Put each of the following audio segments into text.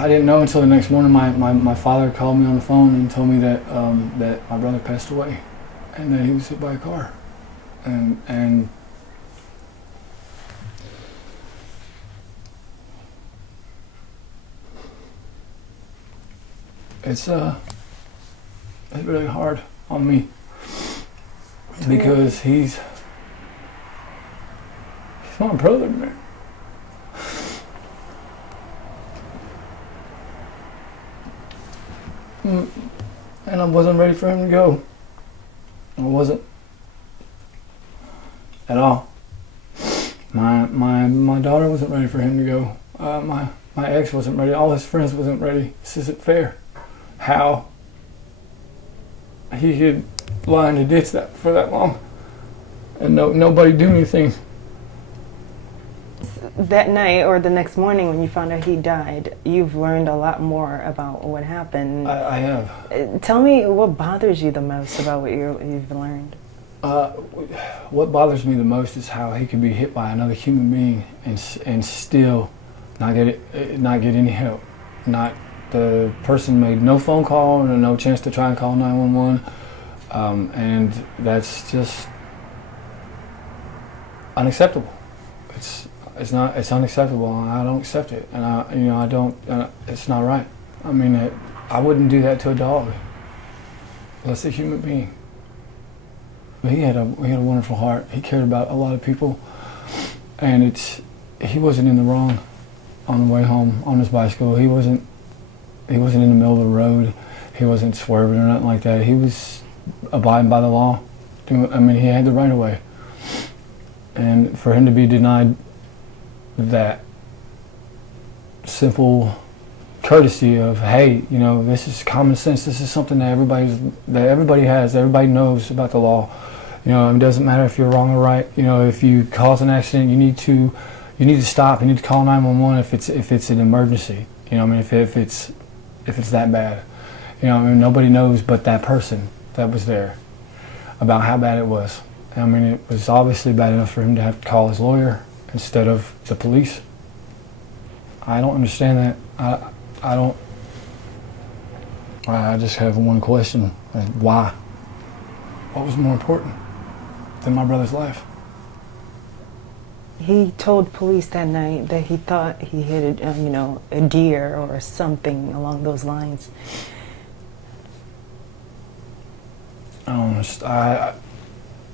I didn't know until the next morning. My father called me on the phone and told me that that my brother passed away, and that he was hit by a car, and it's really hard on me because he's my brother, man. And I wasn't ready for him to go. I wasn't at all. My daughter wasn't ready for him to go. My ex wasn't ready. All his friends wasn't ready. This isn't fair. How he could lie in the ditch that for that long and nobody do anything. That night or the next morning when you found out he died, you've learned a lot more about what happened. I have. Tell me what bothers you the most about what you've learned. What bothers me the most is how he could be hit by another human being and still not get any help. Not the person made no phone call and no chance to try and call 911, and that's just unacceptable. It's unacceptable, and I don't accept it, and I don't. It's not right. I mean, I wouldn't do that to a dog, unless a human being. But he had a wonderful heart. He cared about a lot of people, and he wasn't in the wrong on the way home on his bicycle. He wasn't in the middle of the road. He wasn't swerving or nothing like that. He was abiding by the law. I mean, he had the right of way, and for him to be denied that simple courtesy of, hey, this is common sense. This is something that everybody has. Everybody knows about the law. It doesn't matter if you're wrong or right. If you cause an accident, you need to stop. You need to call 911 if it's an emergency. If it's that bad. Nobody knows but that person that was there about how bad it was. It was obviously bad enough for him to have to call his lawyer instead of the police. I don't understand that. I just have one question. Why? What was more important than my brother's life? He told police that night that he thought he hit a deer or something along those lines.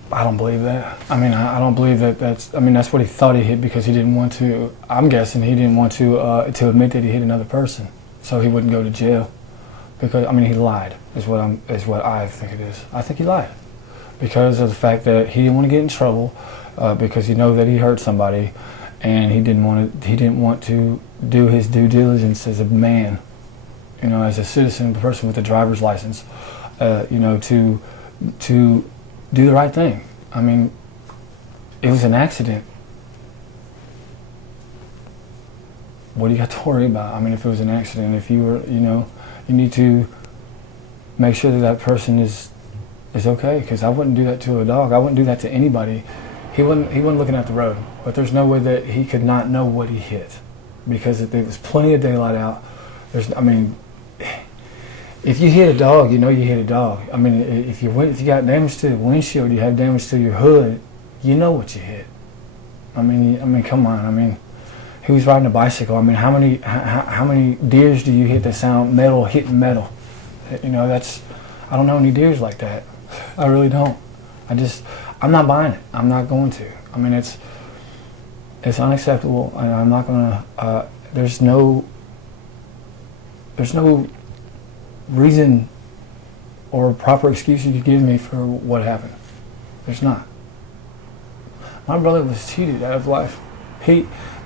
I don't believe that. I don't believe that that's what he thought he hit because he didn't want to. I'm guessing he didn't want to admit that he hit another person, so he wouldn't go to jail. Because he lied is what I think it is. I think he lied because of the fact that he didn't want to get in trouble because that he hurt somebody, and he didn't want to do his due diligence as a man, as a citizen, a person with a driver's license, to do the right thing. It was an accident. What do you got to worry about? If it was an accident, if you were, you need to make sure that person is okay. Because I wouldn't do that to a dog. I wouldn't do that to anybody. He wasn't looking at the road, but there's no way that he could not know what he hit, because there was plenty of daylight out. If you hit a dog, you hit a dog. If you got damage to the windshield, you have damage to your hood, you know what you hit. Come on. He was riding a bicycle. How many deers do you hit that sound metal hitting metal? I don't know any deers like that. I really don't. I'm not buying it. I'm not going to. It's unacceptable, and I'm not gonna. There's no reason or proper excuse you could give me for what happened. There's not. My brother was cheated out of life.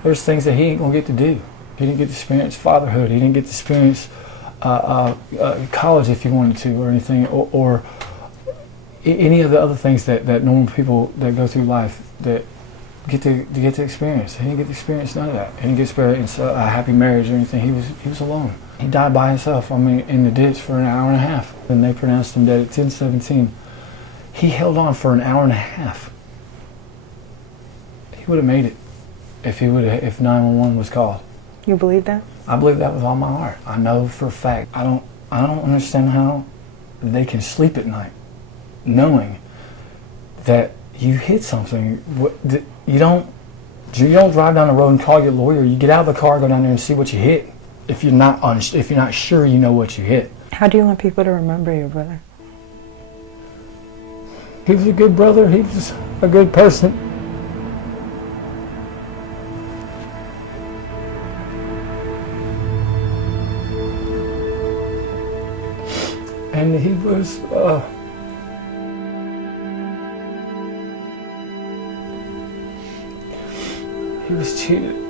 There's things that he ain't gonna get to do. He didn't get to experience fatherhood. He didn't get to experience college if he wanted to, or anything, or any of the other things that normal people that go through life that get to experience. He didn't get to experience none of that. He didn't get to experience a happy marriage or anything. He was alone. He died by himself. In the ditch for an hour and a half. And they pronounced him dead at 10:17. He held on for an hour and a half. He would have made it if 911 was called. You believe that? I believe that with all my heart. I know for a fact. I don't understand how they can sleep at night knowing that you hit something. You don't drive down the road and call your lawyer. You get out of the car, go down there and see what you hit. If you're not sure you know what you hit. How do you want people to remember your brother? He was a good brother. He was a good person. And he was cheated.